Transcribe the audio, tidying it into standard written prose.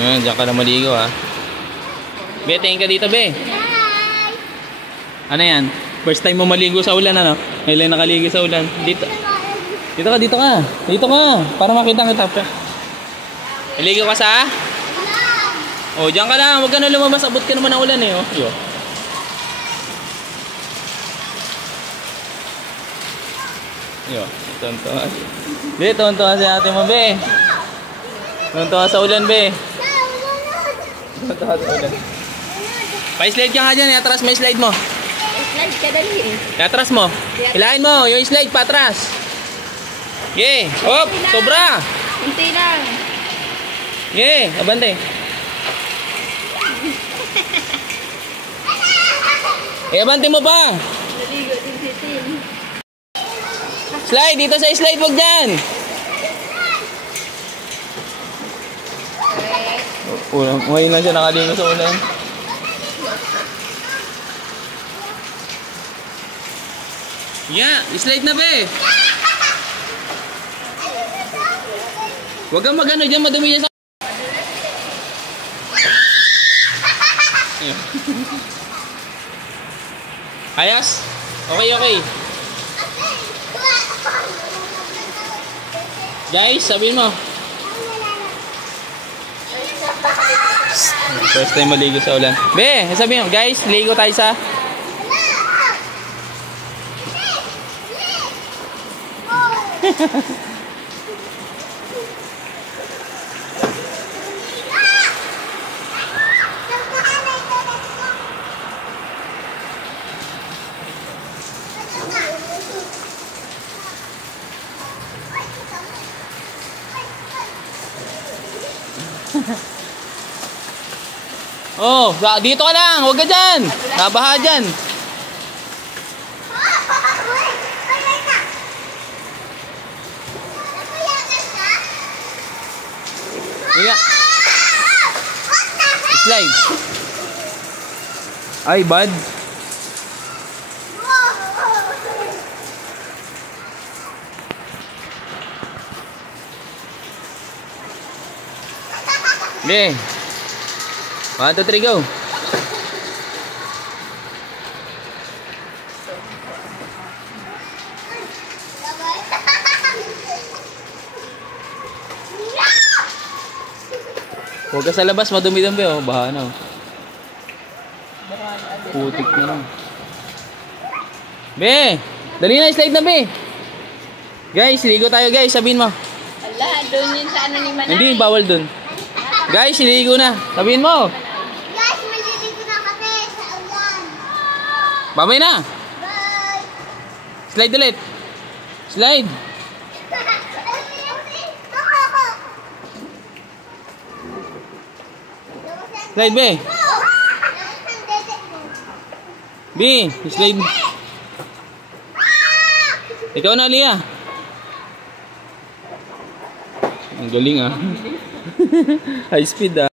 Ayan, diyan ka na maligo ha. Be, tingin ka dito, be. Hi! Ano yan? First time mo maligo sa ulan, ano? Ngayon nakaligo sa ulan. Dito. Dito ka, dito ka. Dito ka. Para makita kita. Maligo ka sa? Oh, diyan ka lang. Huwag ka na lumabas. Abot ka naman ng ulan eh. Oh. Yo. Yo. Tonto. Be, tonto si ate mo, be. Tonto sa ulan, be. Tonto sa ulan. Pa-slide ka nga dyan. Iatras mo yung slide mo. Slide ka dali eh. Iatras mo. Hilahin mo. Yung slide patras. Yeah. Hop. Sobra. Kunti lang. Yeah. Abante. Abante mo pa. Naligo din si Tim. Slide. Dito sa slide. Huwag dyan. Ngayon lang siya nakaligo sa ulan. Yeah, slide na be. Huwag kang magano dyan, madumi yan sa... Ayos? Okay, okay. Guys, sabihin mo. First time maligo sa ulan. Be, sabihin mo, guys, ligo tayo sa... Oh, dito ka lang, huwag ka dyan. Nabaha dyan. Iya. Slide. Ay, bad. Okay. 1, 2, 3, go. Huwag ka sa labas, madumi-dumi oh. Baha na oh. Putik na lang. Be! Dali na, slide na be! Guys, ligo tayo guys, sabihin mo. Ala, doon yun sa ano ni Manay. Hindi, bawal dun. Guys, ligo na. Sabihin mo. Guys, maliligo na kami sa ulan. Babay na. Bye! Slide ulit. Slide. Slide be. B, slide. Ikaw na, Lia. Ang galing ah. High speed ah.